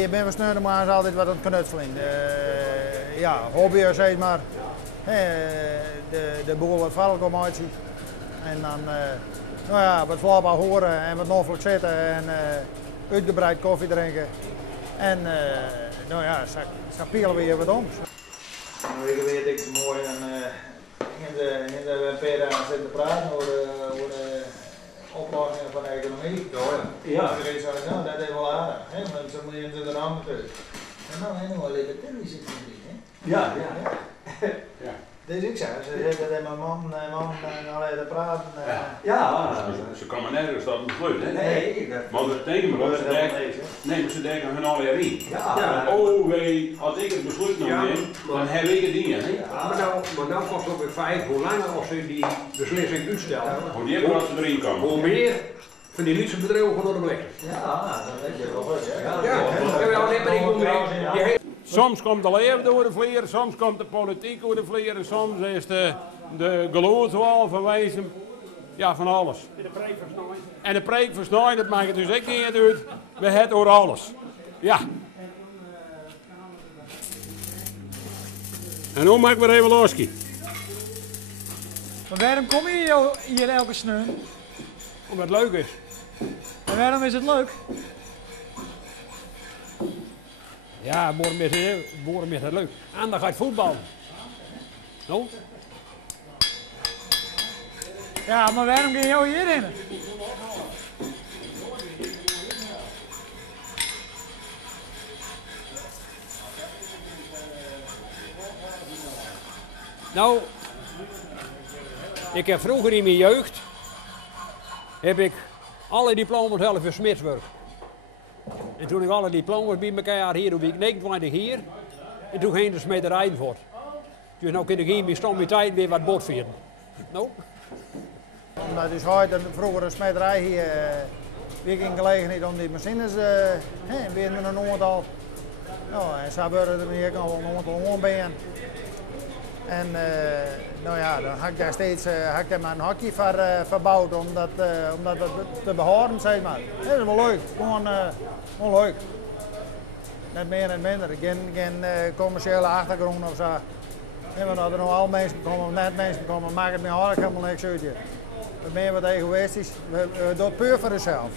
je bent wel snel, maar is altijd wat aan het knutselen. Ja, hobby zeg maar. De boel wat valk om uitziet. En dan nou ja, wat vlakbaar horen en wat noffelijk zitten en uitgebreid koffie drinken. En nou ja, zo pielen we hier wat om. Nou, ik weet het mooi en in de PDA zitten te praten over de oplossingen van de economie. Ja. Iedereen zei, nou dat is wel aardig, hè? Want zo moet je in de raam natuurlijk. En nou helemaal alleen de televisie zitten niet, hè? Ja. Ja. Dus ik zei, ze zitten met mijn man alleen te praten. Ze komen nergens tot een besluit, hè? Nee. Maar dat tegen me, ze denken hun alweer in. Ja. Oh, als ik het besluit nog neem, dan heb ik het niet, hè? Maar nou kost het ook weer feit, hoe langer als ze die beslissing uitstellen, hoe dieper als ze erin komen. Hoe meer van die liedse bedrijven gewoon door de blik. Ja, dat weet je wel goed, Ja. Soms komt de leven door de vlieren, soms komt de politiek door de vlieren, soms is de geloofswal van wijzen, ja van alles. En de preek versnijden, dat maakt het dus echt niet uit, we hebben door alles. Ja. En nu maak ik weer even loskie. Maar waarom kom je hier elke sneun? Omdat het leuk is. En waarom is het leuk? Ja, waarom is het leuk? En dan gaat voetballen. No? Ja, maar waarom ga je hierin? Nou, ik heb vroeger in mijn jeugd alle diploma's zelf voor smidswerk. En toen ik alle diploma's bij elkaar hier, toen ben ik 29 hier. En toen ging de smederij voor. Dus nu kan ik hier met mijn tijd weer wat bord vieren. Nou? Omdat dus vroeger een smederij hier, weer in gelegenheid om die machines weer met een aantal. Nou, en zo worden er hier al een aantal onbeen. En nou ja, dan had ik daar steeds maar een hokje voor verbouwd om dat te behouden, zeg maar. Dat is wel leuk, gewoon leuk. Net meer en minder, geen commerciële achtergrond of zo. En wanneer er nog al mensen komen of net mensen komen, maakt het me eigenlijk helemaal niks uit. We zijn wat egoïstisch, we doen het puur voor onszelf.